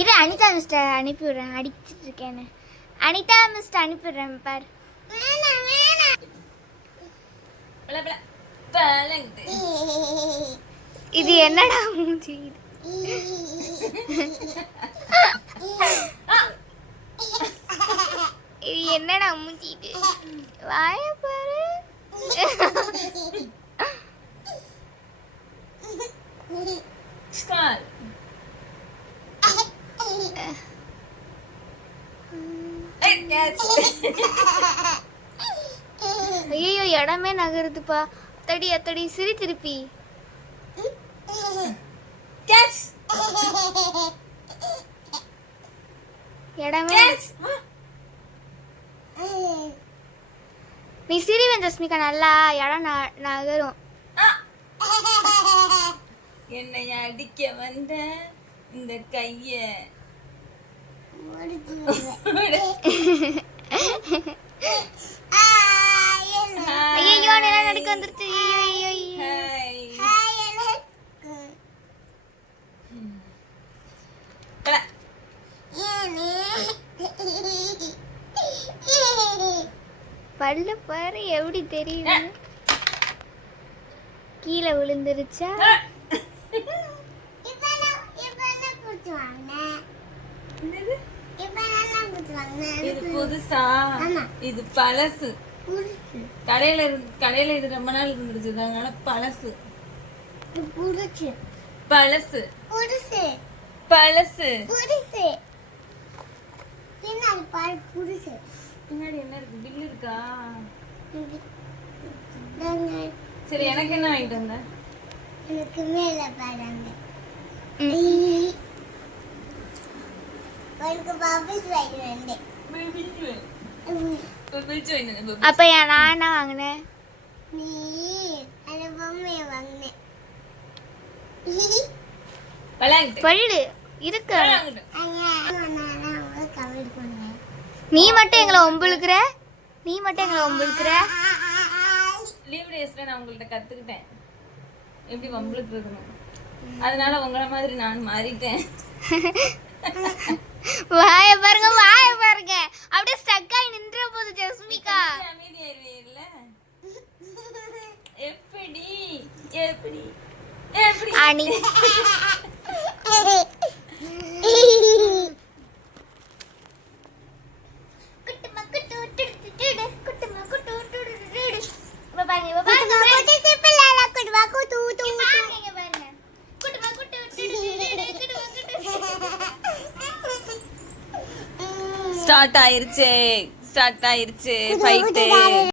இரு அனிதா மிஸ்டர் அனுப்பி விடுறேன். அடிச்சிட்டு இருக்கேன்னு அனிதா மிஸ்டர் அனுப்பி விடுறேன் பாரு. இது என்னடா மூஞ்சி? இது என்னடா மூஞ்சி? இது வாய பாரு. ஐயோ இடமே நகருதுப்பா. அத்தடி அத்தடி சிரி திருப்பி. இடமே நீ சிரிவன் ஜஸ்மிகா, நல்லா இடம் நகரும். என்னை அடிக்க வந்த இந்த கைய ஐயோ நிலா நடுக்க வந்துருச்சு. பல்லு பாரு எப்படி தெரியுது. கீழே விழுந்துருச்சா? இது புதுசா? இது பழசு. கடையில இது ரொம்ப நாள் இருந்துருச்சு, அதனால பழசு. பழசு பழசு. பின்னாடி என்ன இருக்கு? பில் இருக்கா? சரி எனக்கு என்ன வாங்கிட்டு வந்த? எனக்கு மேல பாருங்க. அப்ப நான் என்ன வாங்கினேன்? நீ அந்த பொம்மையை வாங்கினேன். பல்லு இருக்கு. நீ மட்டும் எங்களை ஒம்புழுக்கிற. லீவ் டேஸ்ல நான் உங்கள்ட்ட கத்துக்கிட்டேன் எப்படி வம்புழுக்குறதுன்னு. அதனால உங்களை மாதிரி நான் மாறிட்டேன். வாய பாருங்க அப்படியே ஸ்டக் ஆகி நின்ற போது ஜஸ்மிகா. அமைதியாயிருவீல்ல? எப்படி அனி ஸ்டார்ட் ஆயிருச்சு ஃபைட்டு.